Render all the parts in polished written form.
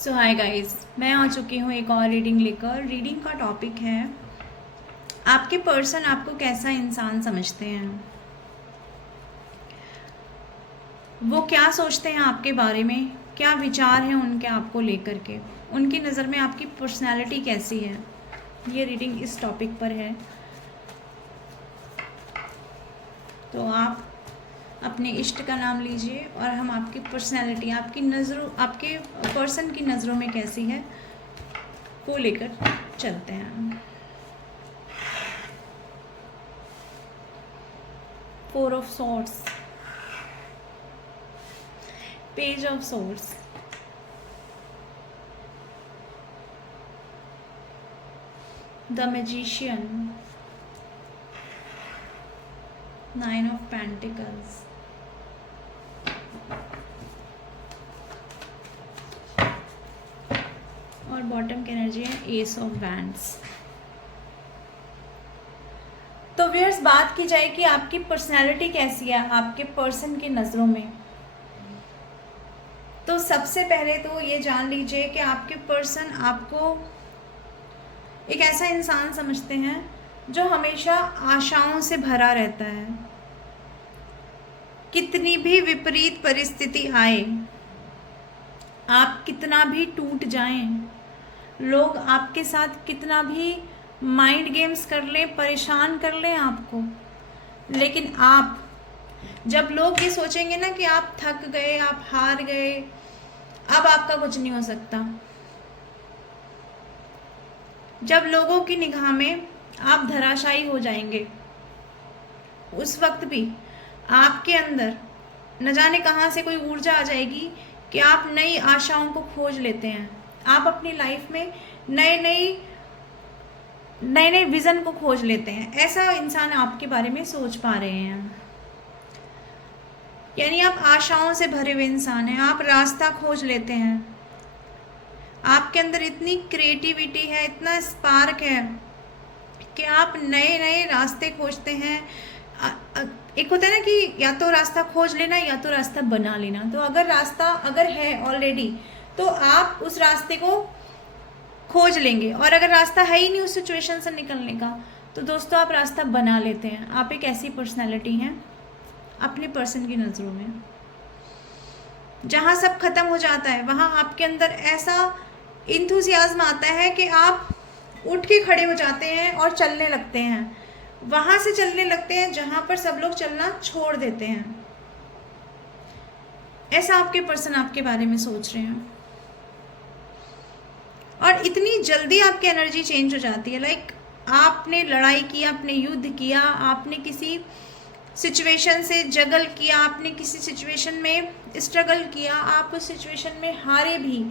सो hi guys, मैं आ चुकी हूँ एक और रीडिंग लेकर। रीडिंग का टॉपिक है आपके पर्सन आपको कैसा इंसान समझते हैं, वो क्या सोचते हैं आपके बारे में, क्या विचार हैं उनके आपको लेकर के, उनकी नज़र में आपकी पर्सनैलिटी कैसी है। ये रीडिंग इस टॉपिक पर है। तो आप अपने इष्ट का नाम लीजिए और हम आपकी पर्सनैलिटी आपकी नज़रों आपके पर्सन की नज़रों में कैसी है वो लेकर चलते हैं। 4 of Swords, Page of Swords, The Magician, 9 of Pentacles, और बॉटम की एनर्जी है Ace of Wands। तो व्यूअर्स, बात की जाए कि आपकी पर्सनैलिटी कैसी है आपके पर्सन की नज़रों में, तो सबसे पहले तो ये जान लीजिए कि आपके पर्सन आपको एक ऐसा इंसान समझते हैं जो हमेशा आशाओं से भरा रहता है। कितनी भी विपरीत परिस्थिति आए, आप कितना भी टूट जाएं, लोग आपके साथ कितना भी माइंड गेम्स कर लें, परेशान कर लें आपको, लेकिन आप जब लोग ये सोचेंगे ना कि आप थक गए, आप हार गए, अब आपका कुछ नहीं हो सकता, जब लोगों की निगाह में आप धराशायी हो जाएंगे, उस वक्त भी आपके अंदर न जाने कहाँ से कोई ऊर्जा आ जाएगी कि आप नई आशाओं को खोज लेते हैं। आप अपनी लाइफ में नए नए विज़न को खोज लेते हैं। ऐसा इंसान आपके बारे में सोच पा रहे हैं, यानी आप आशाओं से भरे हुए इंसान हैं। आप रास्ता खोज लेते हैं, आपके अंदर इतनी क्रिएटिविटी है, इतना स्पार्क है कि आप नए नए रास्ते खोजते हैं। एक होता है ना कि या तो रास्ता खोज लेना या तो रास्ता बना लेना। तो अगर रास्ता अगर है ऑलरेडी तो आप उस रास्ते को खोज लेंगे, और अगर रास्ता है ही नहीं उस सिचुएशन से निकलने का तो दोस्तों आप रास्ता बना लेते हैं। आप एक ऐसी पर्सनैलिटी हैं अपने पर्सन की नज़रों में, जहाँ सब खत्म हो जाता है वहाँ आपके अंदर ऐसा इंथुसियाज्म आता है कि आप उठ के खड़े हो जाते हैं और चलने लगते हैं, वहाँ से चलने लगते हैं जहाँ पर सब लोग चलना छोड़ देते हैं। ऐसा आपके पर्सन आपके बारे में सोच रहे हैं, और इतनी जल्दी आपकी एनर्जी चेंज हो जाती है। लाइक आपने लड़ाई की, आपने युद्ध किया, आपने किसी सिचुएशन से जगल किया, आपने किसी सिचुएशन में स्ट्रगल किया, आप उस सिचुएशन में हारे भी,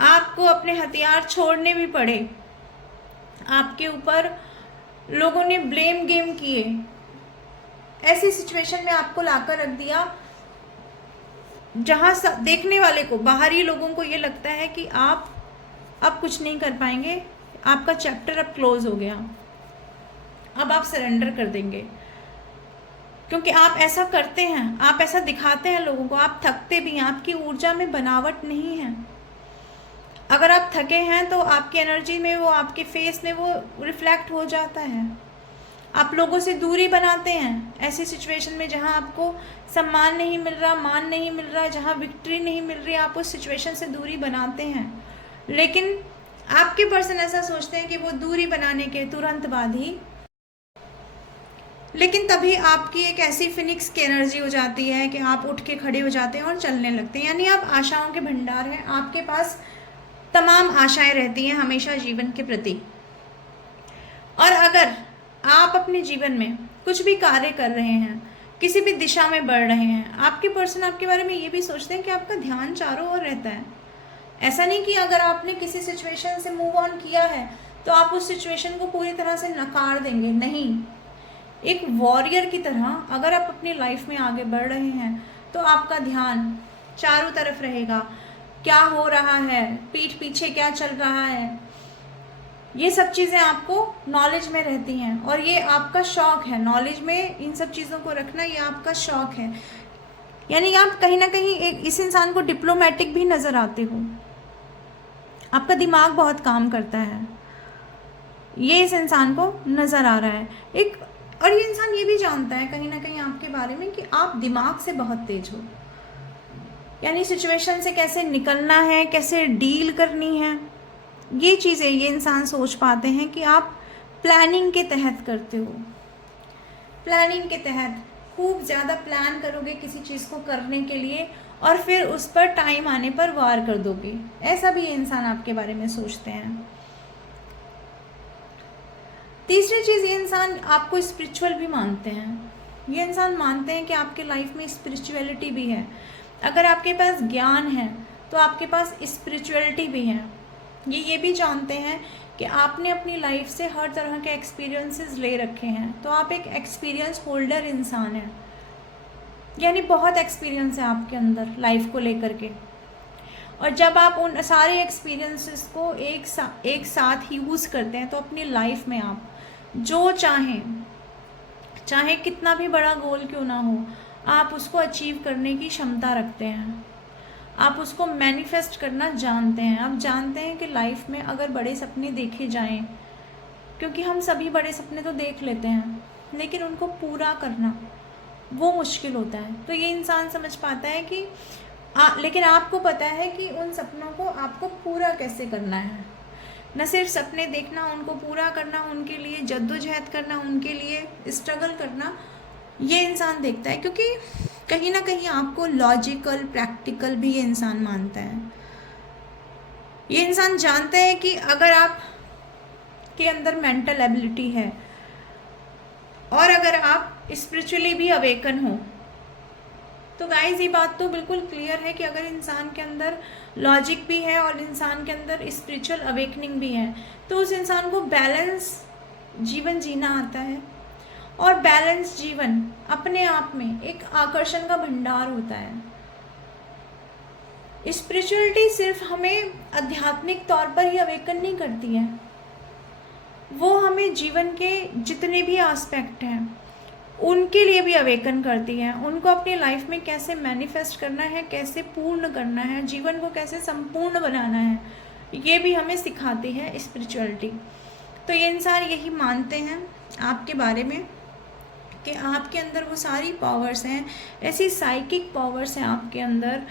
आपको अपने हथियार छोड़ने भी पड़े, आपके ऊपर लोगों ने ब्लेम गेम किए, ऐसी सिचुएशन में आपको लाकर रख दिया जहाँ देखने वाले को, बाहरी लोगों को ये लगता है कि आप अब कुछ नहीं कर पाएंगे, आपका चैप्टर अब क्लोज हो गया, अब आप सरेंडर कर देंगे। क्योंकि आप ऐसा करते हैं, आप ऐसा दिखाते हैं लोगों को, आप थकते भी हैं, आपकी ऊर्जा में बनावट नहीं है। अगर आप थके हैं तो आपकी एनर्जी में वो, आपके फेस में वो रिफ्लेक्ट हो जाता है। आप लोगों से दूरी बनाते हैं ऐसी सिचुएशन में जहां आपको सम्मान नहीं मिल रहा, मान नहीं मिल रहा, जहां विक्ट्री नहीं मिल रही, आप उस सिचुएशन से दूरी बनाते हैं। लेकिन आपके पर्सन ऐसा सोचते हैं कि वो दूरी बनाने के तुरंत बाद ही, लेकिन तभी आपकी एक ऐसी फिनिक्स की एनर्जी हो जाती है कि आप उठ के खड़े हो जाते हैं और चलने लगते हैं। यानी आप आशाओं के भंडार हैं, आपके पास तमाम आशाएं रहती हैं हमेशा जीवन के प्रति। और अगर आप अपने जीवन में कुछ भी कार्य कर रहे हैं, किसी भी दिशा में बढ़ रहे हैं, आपके पर्सन आपके बारे में ये भी सोचते हैं कि आपका ध्यान चारों ओर रहता है। ऐसा नहीं कि अगर आपने किसी सिचुएशन से मूव ऑन किया है तो आप उस सिचुएशन को पूरी तरह से नकार देंगे, नहीं। एक वॉरियर की तरह अगर आप अपनी लाइफ में आगे बढ़ रहे हैं तो आपका ध्यान चारों तरफ रहेगा, क्या हो रहा है, पीठ पीछे क्या चल रहा है, ये सब चीज़ें आपको नॉलेज में रहती हैं। और ये आपका शौक़ है, नॉलेज में इन सब चीज़ों को रखना, ये आपका शौक़ है। यानी आप कहीं ना कहीं एक इस इंसान को डिप्लोमेटिक भी नज़र आते हो। आपका दिमाग बहुत काम करता है, ये इस इंसान को नज़र आ रहा है। और ये इंसान ये भी जानता है कहीं ना कहीं आपके बारे में कि आप दिमाग से बहुत तेज हो, यानी सिचुएशन से कैसे निकलना है, कैसे डील करनी है, ये चीज़ें ये इंसान सोच पाते हैं कि आप प्लानिंग के तहत करते हो। प्लानिंग के तहत खूब ज़्यादा प्लान करोगे किसी चीज़ को करने के लिए और फिर उस पर टाइम आने पर वार कर दोगे, ऐसा भी ये इंसान आपके बारे में सोचते हैं। तीसरी चीज़, ये इंसान आपको स्पिरिचुअल भी मानते हैं। ये इंसान मानते हैं कि आपके लाइफ में स्पिरिचुअलिटी भी है। अगर आपके पास ज्ञान है तो आपके पास स्पिरिचुअलिटी भी है। ये भी जानते हैं कि आपने अपनी लाइफ से हर तरह के एक्सपीरियंसेस ले रखे हैं, तो आप एक एक्सपीरियंस होल्डर इंसान हैं, यानी बहुत एक्सपीरियंस है आपके अंदर लाइफ को लेकर के। और जब आप उन सारे एक्सपीरियंसेस को एक साथ यूज़ करते हैं तो अपनी लाइफ में आप जो चाहे कितना भी बड़ा गोल क्यों ना हो, आप उसको अचीव करने की क्षमता रखते हैं। आप उसको मैनिफेस्ट करना जानते हैं। आप जानते हैं कि लाइफ में अगर बड़े सपने देखे जाएं, क्योंकि हम सभी बड़े सपने तो देख लेते हैं, लेकिन उनको पूरा करना वो मुश्किल होता है। तो ये इंसान समझ पाता है कि लेकिन आपको पता है कि उन सपनों को आपको पूरा कैसे करना है। न सिर्फ सपने देखना, उनको पूरा करना, उनके लिए जद्दोजहद करना, उनके लिए स्ट्रगल करना, ये इंसान देखता है। क्योंकि कहीं ना कहीं आपको लॉजिकल, प्रैक्टिकल भी ये इंसान मानता है। ये इंसान जानता है कि अगर आप के अंदर मेंटल एबिलिटी है और अगर आप स्पिरिचुअली भी अवेकन हो, तो गाइस ये बात तो बिल्कुल क्लियर है कि अगर इंसान के अंदर लॉजिक भी है और इंसान के अंदर स्पिरिचुअल अवेकनिंग भी है, तो उस इंसान को बैलेंस जीवन जीना आता है। और बैलेंस जीवन अपने आप में एक आकर्षण का भंडार होता है। स्पिरिचुअलिटी सिर्फ हमें आध्यात्मिक तौर पर ही अवेकन नहीं करती है, वो हमें जीवन के जितने भी एस्पेक्ट हैं उनके लिए भी अवेकन करती है। उनको अपनी लाइफ में कैसे मैनिफेस्ट करना है, कैसे पूर्ण करना है, जीवन को कैसे संपूर्ण बनाना है, ये भी हमें सिखाती है स्पिरिचुअलिटी। तो ये इंसान यही मानते हैं आपके बारे में कि आपके अंदर वो सारी पावर्स हैं, ऐसी साइकिक पावर्स हैं आपके अंदर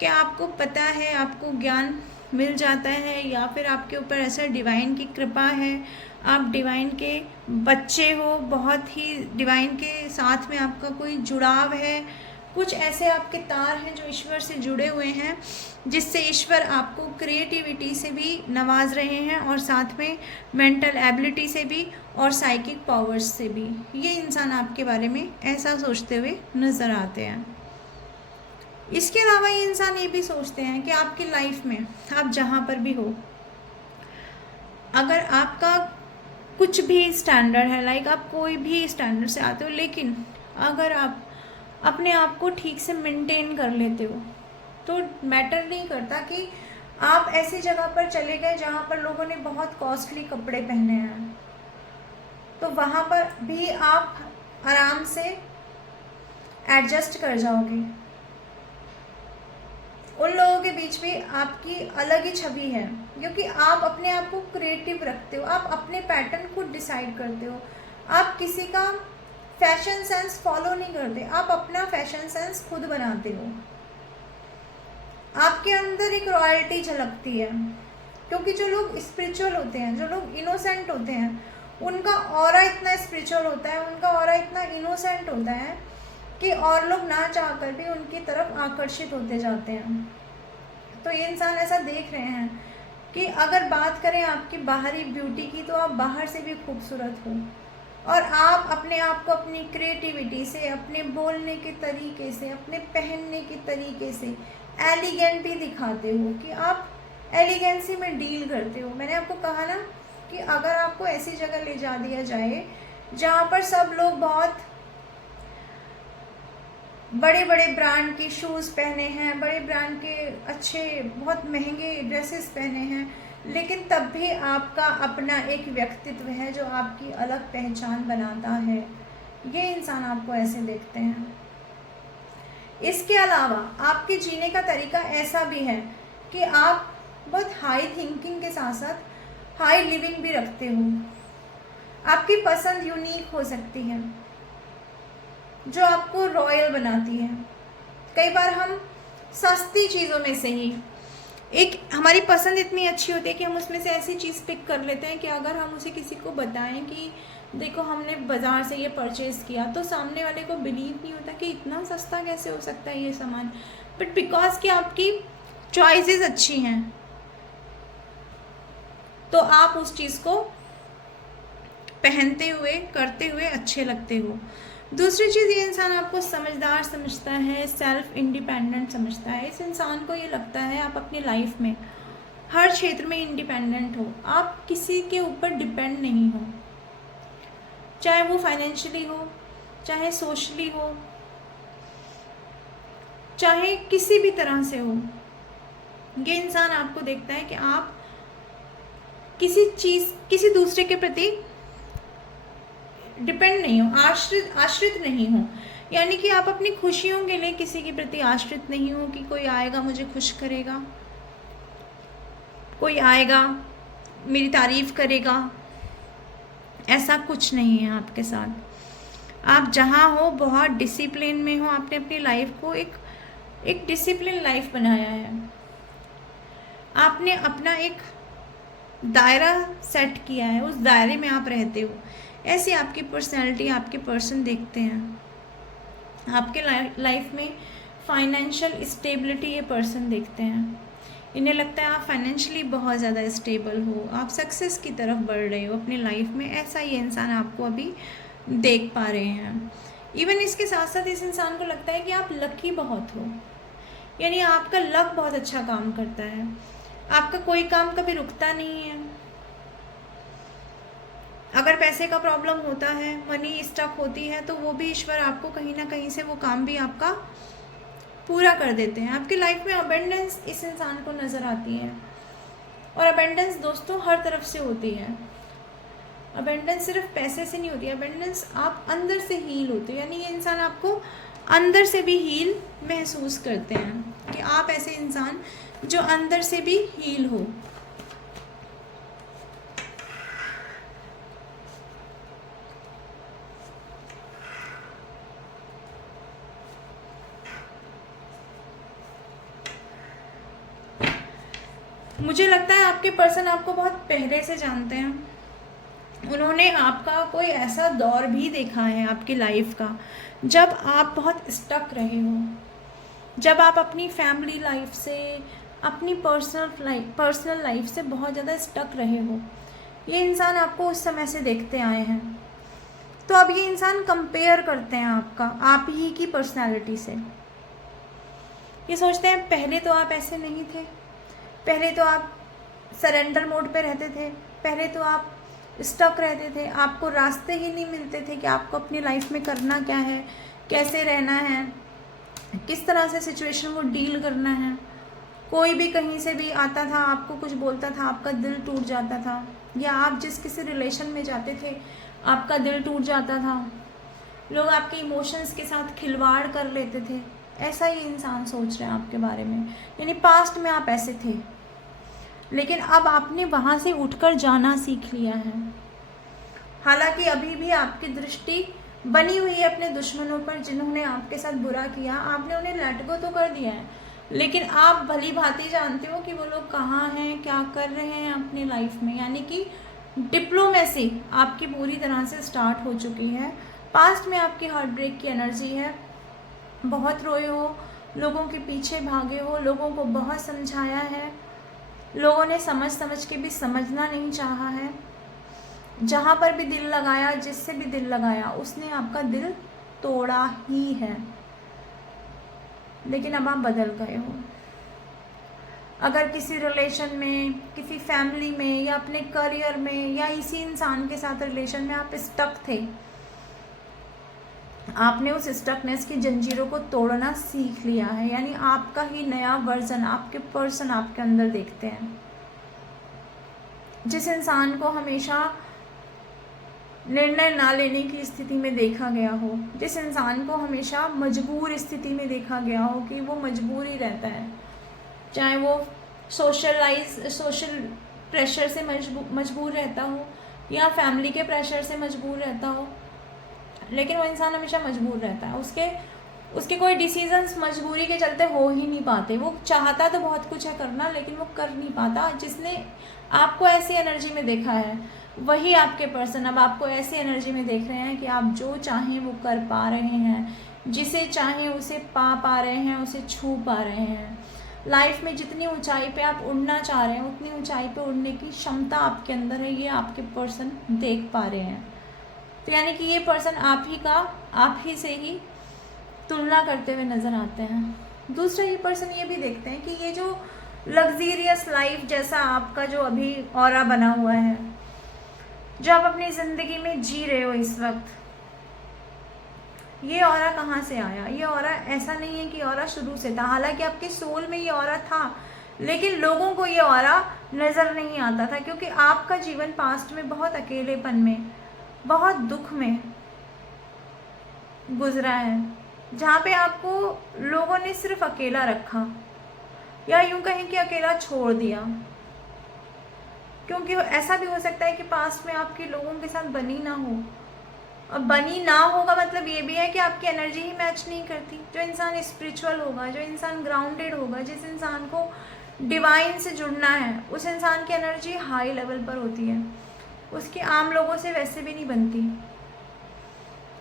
कि आपको पता है, आपको ज्ञान मिल जाता है, या फिर आपके ऊपर ऐसा डिवाइन की कृपा है, आप डिवाइन के बच्चे हो, बहुत ही डिवाइन के साथ में आपका कोई जुड़ाव है, कुछ ऐसे आपके तार हैं जो ईश्वर से जुड़े हुए हैं, जिससे ईश्वर आपको क्रिएटिविटी से भी नवाज रहे हैं और साथ में मेंटल एबिलिटी से भी और साइकिक पावर्स से भी। ये इंसान आपके बारे में ऐसा सोचते हुए नज़र आते हैं। इसके अलावा ये इंसान ये भी सोचते हैं कि आपकी लाइफ में आप जहाँ पर भी हो, अगर आपका कुछ भी स्टैंडर्ड है, लाइक आप कोई भी स्टैंडर्ड से आते हो, लेकिन अगर आप अपने आप को ठीक से मेंटेन कर लेते हो, तो मैटर नहीं करता कि आप ऐसी जगह पर चले गए जहाँ पर लोगों ने बहुत कॉस्टली कपड़े पहने हैं, तो वहाँ पर भी आप आराम से एडजस्ट कर जाओगे। उन लोगों के बीच भी आपकी अलग ही छवि है, क्योंकि आप अपने आप को क्रिएटिव रखते हो, आप अपने पैटर्न खुद डिसाइड करते हो, आप किसी का फैशन सेंस फॉलो नहीं करते, आप अपना फैशन सेंस खुद बनाते हो। आपके अंदर एक रॉयल्टी झलकती है, क्योंकि जो लोग स्पिरिचुअल होते हैं, जो लोग इनोसेंट होते हैं, उनका ऑरा इतना स्पिरिचुअल होता है, उनका ऑरा इतना इनोसेंट होता है कि और लोग ना चाहकर भी उनकी तरफ आकर्षित होते जाते हैं। तो ये इंसान ऐसा देख रहे हैं कि अगर बात करें आपकी बाहरी ब्यूटी की, तो आप बाहर से भी खूबसूरत हो, और आप अपने आप को अपनी क्रिएटिविटी से, अपने बोलने के तरीके से, अपने पहनने के तरीके से एलिगेंट भी दिखाते हो कि आप एलिगेंसी में डील करते हो। मैंने आपको कहा ना कि अगर आपको ऐसी जगह ले जा दिया जाए जहाँ पर सब लोग बहुत बड़े बड़े ब्रांड के शूज़ पहने हैं, बड़े ब्रांड के अच्छे बहुत महंगे ड्रेसेस पहने हैं, लेकिन तब भी आपका अपना एक व्यक्तित्व है जो आपकी अलग पहचान बनाता है, ये इंसान आपको ऐसे देखते हैं। इसके अलावा आपके जीने का तरीका ऐसा भी है कि आप बहुत हाई थिंकिंग के साथ साथ हाई लिविंग भी रखते हो। आपकी पसंद यूनिक हो सकती है जो आपको रॉयल बनाती है। कई बार हम सस्ती चीज़ों में से ही एक हमारी पसंद इतनी अच्छी होती है कि हम उसमें से ऐसी चीज़ पिक कर लेते हैं कि अगर हम उसे किसी को बताएं कि देखो हमने बाज़ार से ये परचेज़ किया, तो सामने वाले को बिलीव नहीं होता कि इतना सस्ता कैसे हो सकता है ये सामान। बट बिकॉज कि आपकी चॉइसेस अच्छी हैं तो आप उस चीज़ को पहनते हुए करते हुए अच्छे लगते हो। दूसरी चीज़, ये इंसान आपको समझदार समझता है, सेल्फ इंडिपेंडेंट समझता है। इस इंसान को ये लगता है आप अपनी लाइफ में हर क्षेत्र में इंडिपेंडेंट हो, आप किसी के ऊपर डिपेंड नहीं हो, चाहे वो फाइनेंशियली हो, चाहे सोशली हो, चाहे किसी भी तरह से हो। ये इंसान आपको देखता है कि आप किसी दूसरे के प्रति डिपेंड नहीं हो, आश्रित नहीं हो। यानी कि आप अपनी खुशियों के लिए किसी के प्रति आश्रित नहीं हो कि कोई आएगा मुझे खुश करेगा, कोई आएगा मेरी तारीफ करेगा, ऐसा कुछ नहीं है आपके साथ। आप जहाँ हो बहुत डिसिप्लिन में हो, आपने अपनी लाइफ को एक डिसिप्लिन लाइफ बनाया है, आपने अपना एक दायरा सेट किया है, उस दायरे में आप रहते हो। ऐसी आपकी पर्सनैलिटी आपके पर्सन देखते हैं। आपके लाइफ में फाइनेंशियल स्टेबिलिटी ये पर्सन देखते हैं। इन्हें लगता है आप फाइनेंशियली बहुत ज़्यादा स्टेबल हो, आप सक्सेस की तरफ बढ़ रहे हो अपनी लाइफ में। ऐसा ये इंसान आपको अभी देख पा रहे हैं। इवन इसके साथ साथ इस इंसान को लगता है कि आप लकी बहुत हो, यानी आपका लक बहुत अच्छा काम करता है, आपका कोई काम कभी रुकता नहीं है। अगर पैसे का प्रॉब्लम होता है, मनी स्टक होती है, तो वो भी ईश्वर आपको कहीं ना कहीं से वो काम भी आपका पूरा कर देते हैं। आपकी लाइफ में अबेंडेंस इस इंसान को नज़र आती है, और अबेंडेंस दोस्तों हर तरफ से होती है। अबेंडेंस सिर्फ पैसे से नहीं होती, अबेंडेंस आप अंदर से हील होते हो, यानी ये इंसान आपको अंदर से भी हील महसूस करते हैं कि आप ऐसे इंसान जो अंदर से भी हील हो। मुझे लगता है आपके पर्सन आपको बहुत पहले से जानते हैं। उन्होंने आपका कोई ऐसा दौर भी देखा है आपकी लाइफ का जब आप बहुत स्टक रहे हो, जब आप अपनी फैमिली लाइफ से, अपनी पर्सनल लाइफ से बहुत ज़्यादा स्टक रहे हो। ये इंसान आपको उस समय से देखते आए हैं। तो अब ये इंसान कंपेयर करते हैं आप ही की पर्सनालिटी से। ये सोचते हैं पहले तो आप ऐसे नहीं थे, पहले तो आप सरेंडर मोड पे रहते थे, पहले तो आप स्टक रहते थे, आपको रास्ते ही नहीं मिलते थे कि आपको अपनी लाइफ में करना क्या है, कैसे रहना है, किस तरह से सिचुएशन को डील करना है। कोई भी कहीं से भी आता था, आपको कुछ बोलता था, आपका दिल टूट जाता था, या आप जिस किसी रिलेशन में जाते थे आपका दिल टूट जाता था। लोग आपके इमोशंस के साथ खिलवाड़ कर लेते थे। ऐसा ही इंसान सोच रहे हैं आपके बारे में, यानी पास्ट में आप ऐसे थे, लेकिन अब आपने वहाँ से उठकर जाना सीख लिया है। हालांकि अभी भी आपकी दृष्टि बनी हुई है अपने दुश्मनों पर, जिन्होंने आपके साथ बुरा किया, आपने उन्हें लेट गो तो कर दिया है, लेकिन आप भली भांति जानते हो कि वो लोग कहाँ हैं, क्या कर रहे हैं अपनी लाइफ में। यानी कि डिप्लोमेसी आपकी पूरी तरह से स्टार्ट हो चुकी है। पास्ट में आपकी हार्ट ब्रेक की एनर्जी है, बहुत रोए हो, लोगों के पीछे भागे हो, लोगों को बहुत समझाया है, लोगों ने समझ के भी समझना नहीं चाहा है। जहाँ पर भी दिल लगाया, जिससे भी दिल लगाया, उसने आपका दिल तोड़ा ही है। लेकिन अब आप बदल गए हो। अगर किसी रिलेशन में, किसी फैमिली में, या अपने करियर में, या इसी इंसान के साथ रिलेशन में आप स्टक थे, आपने उस स्टकनेस की जंजीरों को तोड़ना सीख लिया है। यानी आपका ही नया वर्जन आपके पर्सन आपके अंदर देखते हैं। जिस इंसान को हमेशा निर्णय ना लेने की स्थिति में देखा गया हो, जिस इंसान को हमेशा मजबूर स्थिति में देखा गया हो कि वो मजबूर ही रहता है, चाहे वो सोशल प्रेशर से मजबूर रहता हो या फैमिली के प्रेशर से मजबूर रहता हो, लेकिन वो इंसान हमेशा मजबूर रहता है। उसके कोई डिसीजंस मजबूरी के चलते हो ही नहीं पाते। वो चाहता तो बहुत कुछ है करना, लेकिन वो कर नहीं पाता। जिसने आपको ऐसी एनर्जी में देखा है वही आपके पर्सन अब आपको ऐसी एनर्जी में देख रहे हैं कि आप जो चाहें वो कर पा रहे हैं, जिसे चाहें उसे पा रहे हैं, उसे छू पा रहे हैं। लाइफ में जितनी ऊंचाई पे आप उड़ना चाह रहे हैं उतनी ऊंचाई पे उड़ने की क्षमता आपके अंदर है, ये आपके पर्सन देख पा रहे हैं। तो यानी कि ये पर्सन आप ही से ही तुलना करते हुए नज़र आते हैं। दूसरा, ये पर्सन ये भी देखते हैं कि ये जो लग्जीरियस लाइफ जैसा आपका जो अभी ऑरा बना हुआ है, जो आप अपनी ज़िंदगी में जी रहे हो इस वक्त, ये ऑरा कहाँ से आया? ये ऑरा ऐसा नहीं है कि ऑरा शुरू से था। हालांकि आपके सोल में ये ऑरा था, लेकिन लोगों को ये ऑरा नज़र नहीं आता था, क्योंकि आपका जीवन पास्ट में बहुत अकेलेपन में, बहुत दुख में गुजरा है, जहाँ पे आपको लोगों ने सिर्फ अकेला रखा, या यूं कहें कि अकेला छोड़ दिया। क्योंकि ऐसा भी हो सकता है कि पास्ट में आपके लोगों के साथ बनी ना हो, और बनी ना होगा मतलब ये भी है कि आपकी एनर्जी ही मैच नहीं करती। जो इंसान स्पिरिचुअल होगा, जो इंसान ग्राउंडेड होगा, जिस इंसान को डिवाइन से जुड़ना है, उस इंसान की एनर्जी हाई लेवल पर होती है, उसकी आम लोगों से वैसे भी नहीं बनती।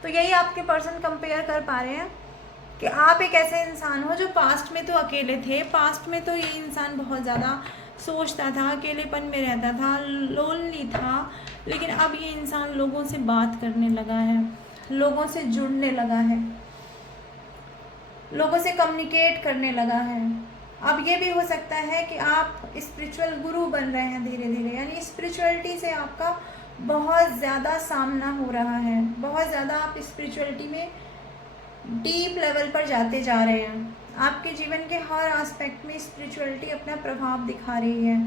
तो यही आपके पर्सन कंपेयर कर पा रहे हैं कि आप एक ऐसे इंसान हो जो पास्ट में तो अकेले थे। पास्ट में तो ये इंसान बहुत ज़्यादा सोचता था, अकेलेपन में रहता था, लोनली था, लेकिन अब ये इंसान लोगों से बात करने लगा है, लोगों से जुड़ने लगा है, लोगों से कम्युनिकेट करने लगा है। अब ये भी हो सकता है कि आप स्पिरिचुअल गुरु बन रहे हैं धीरे धीरे, यानी स्पिरिचुअलिटी से आपका बहुत ज़्यादा सामना हो रहा है, बहुत ज़्यादा आप स्पिरिचुअलिटी में डीप लेवल पर जाते जा रहे हैं। आपके जीवन के हर एस्पेक्ट में स्पिरिचुअलिटी अपना प्रभाव दिखा रही है,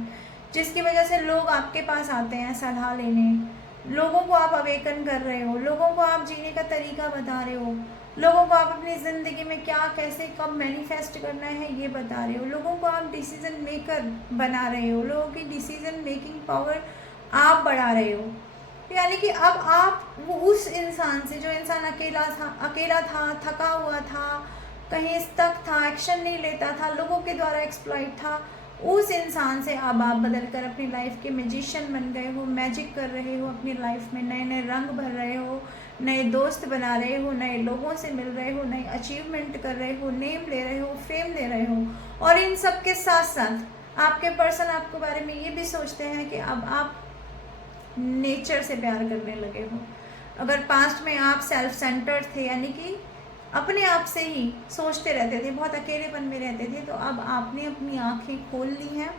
जिसकी वजह से लोग आपके पास आते हैं सलाह लेने। लोगों को आप अवेकन कर रहे हो, लोगों को आप जीने का तरीका बता रहे हो, लोगों को आप अपनी ज़िंदगी में क्या, कैसे, कब मैनिफेस्ट करना है ये बता रहे हो, लोगों को आप डिसीजन मेकर बना रहे हो, लोगों की डिसीजन मेकिंग पावर आप बढ़ा रहे हो। यानी कि अब आप वो उस इंसान से, जो इंसान अकेला था, थका हुआ था, कहीं स्टक था, एक्शन नहीं लेता था, लोगों के द्वारा एक्सप्लॉइट था, उस इंसान से अब आप बदल कर अपनी लाइफ के मैजिशियन बन गए हो, मैजिक कर रहे हो, अपनी लाइफ में नए नए रंग भर रहे हो, नए दोस्त बना रहे हो, नए लोगों से मिल रहे हो, नई अचीवमेंट कर रहे हो, नेम ले रहे हो, फेम ले रहे हो। और इन सब के साथ साथ आपके पर्सन आपके बारे में ये भी सोचते हैं कि अब आप नेचर से प्यार करने लगे हो। अगर पास्ट में आप सेल्फ सेंटर्ड थे, यानी कि अपने आप से ही सोचते रहते थे, बहुत अकेलेपन में रहते थे, तो अब आपने अपनी आंखें खोल ली हैं।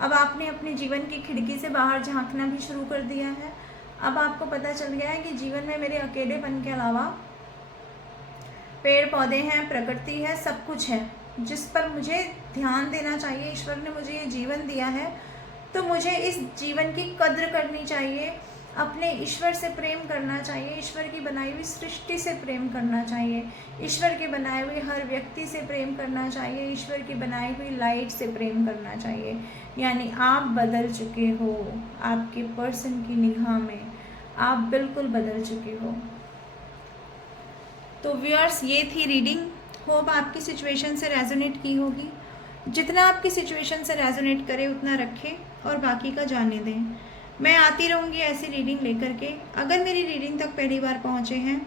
अब आपने अपने जीवन की खिड़की से बाहर झांकना भी शुरू कर दिया है। अब आपको पता चल गया है कि जीवन में मेरे अकेलेपन के अलावा पेड़ पौधे हैं, प्रकृति है, सब कुछ है, जिस पर मुझे ध्यान देना चाहिए। ईश्वर ने मुझे ये जीवन दिया है, तो मुझे इस जीवन की कद्र करनी चाहिए, अपने ईश्वर से प्रेम करना चाहिए, ईश्वर की बनाई हुई सृष्टि से प्रेम करना चाहिए, ईश्वर के बनाए हुए हर व्यक्ति से प्रेम करना चाहिए, ईश्वर की बनाई हुई लाइट से प्रेम करना चाहिए। यानी आप बदल चुके हो, आपके पर्सन की निगाह में आप बिल्कुल बदल चुके हो। तो व्यूअर्स, ये थी रीडिंग। होप आपकी सिचुएशन से रेजोनेट की होगी। जितना आपकी सिचुएशन से रेजोनेट करे उतना रखें और बाकी का जाने दें। मैं आती रहूँगी ऐसी रीडिंग लेकर के। अगर मेरी रीडिंग तक पहली बार पहुँचे हैं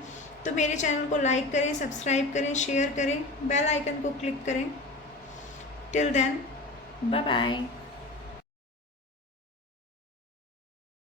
तो मेरे चैनल को लाइक करें, सब्सक्राइब करें, शेयर करें, बेल आइकन को क्लिक करें। Till then, bye bye.